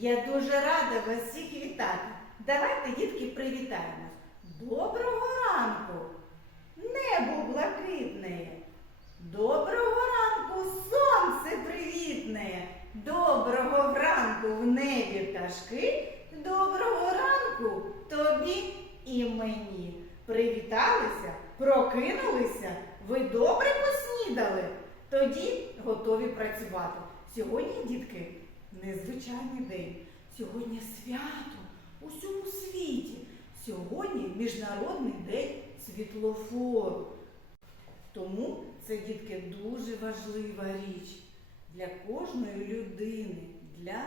Я дуже рада вас всіх вітати. Давайте, дітки, привітаємось. Доброго ранку! Небо блакитне. Доброго ранку, сонце привітне. Доброго ранку в небі пташки. Доброго ранку тобі і мені. Привіталися, прокинулися. Ви добре поснідали. Тоді готові працювати. Сьогодні, дітки, незвичайний день. Сьогодні свято у всьому світі. Сьогодні Міжнародний день світлофору. Тому це, дітки, дуже важлива річ для кожної людини, для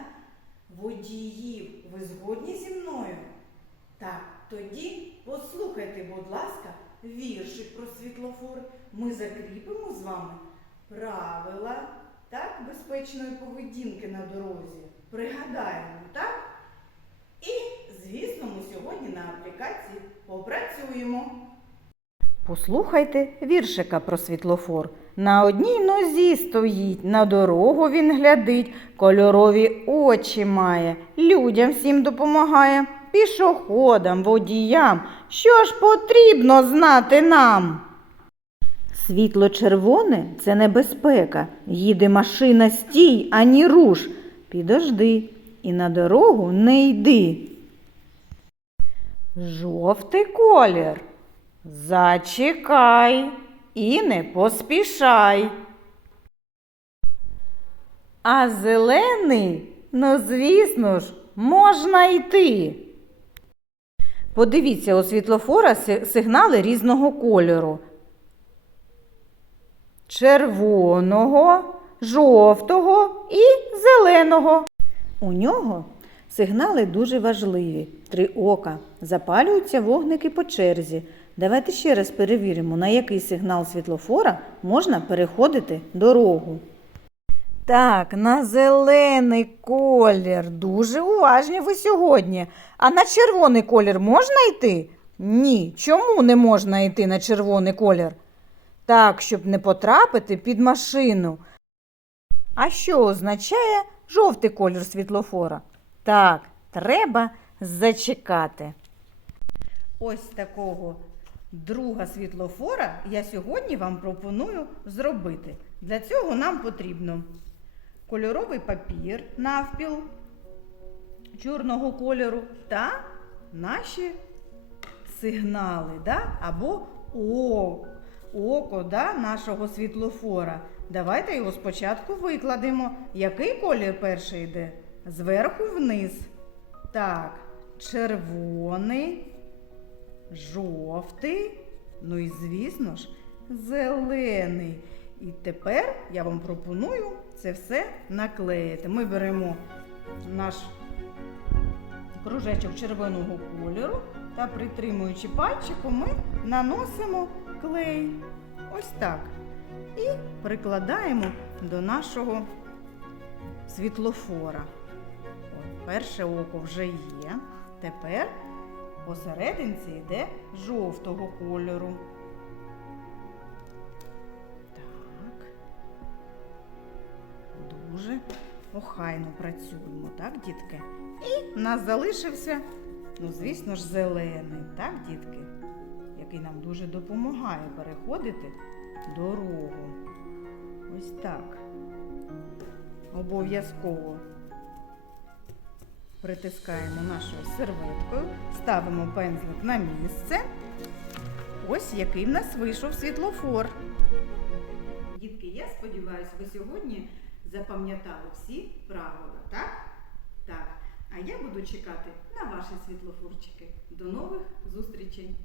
водіїв. Ви згодні зі мною? Так, тоді послухайте, будь ласка, віршик про світлофор. Ми закріпимо з вами правила так, безпечної поведінки на дорозі. Пригадаємо, так? І, звісно, ми сьогодні на аплікації попрацюємо. Послухайте віршика про світлофор. На одній нозі стоїть, на дорогу він глядить, кольорові очі має, людям всім допомагає, пішоходам, водіям. Що ж потрібно знати нам? Світло червоне це небезпека. Їде машина стій, ані руш. Підожди і на дорогу не йди. Жовтий колір. Зачекай і не поспішай. А зелений, ну звісно ж, можна йти. Подивіться, у світлофора сигнали різного кольору. Червоного, жовтого і зеленого. У нього сигнали дуже важливі. Три ока. Запалюються вогники по черзі. Давайте ще раз перевіримо, на який сигнал світлофора можна переходити дорогу. Так, на зелений колір. Дуже уважні ви сьогодні. А на червоний колір можна йти? Ні. Чому не можна йти на червоний колір? Так, щоб не потрапити під машину. А що означає жовтий колір світлофора? Так, треба зачекати. Ось такого друга світлофора я сьогодні вам пропоную зробити. Для цього нам потрібно кольоровий папір навпіл чорного кольору та наші сигнали, да? або о, око да? нашого світлофора. Давайте його спочатку викладемо. Який колір перший йде? Зверху вниз. Так, червоний, жовтий, ну і, звісно ж, зелений. І тепер я вам пропоную це все наклеїти. Ми беремо наш кружечок червоного кольору та притримуючи пальчиком, ми наносимо клей. Ось так. І прикладаємо до нашого світлофора. Перше око вже є. Тепер посерединці йде жовтого кольору. Так. Дуже охайно працюємо, так, дітки? І в нас залишився, ну, звісно ж, зелений, так, дітки? Який нам дуже допомагає переходити дорогу. Ось так. Обов'язково притискаємо нашою серветкою, ставимо пензлик на місце. Ось який в нас вийшов світлофор. Дітки, я сподіваюся, ви сьогодні запам'ятали всі правила, так? Так. А я буду чекати на ваші світлофорчики. До нових зустрічей!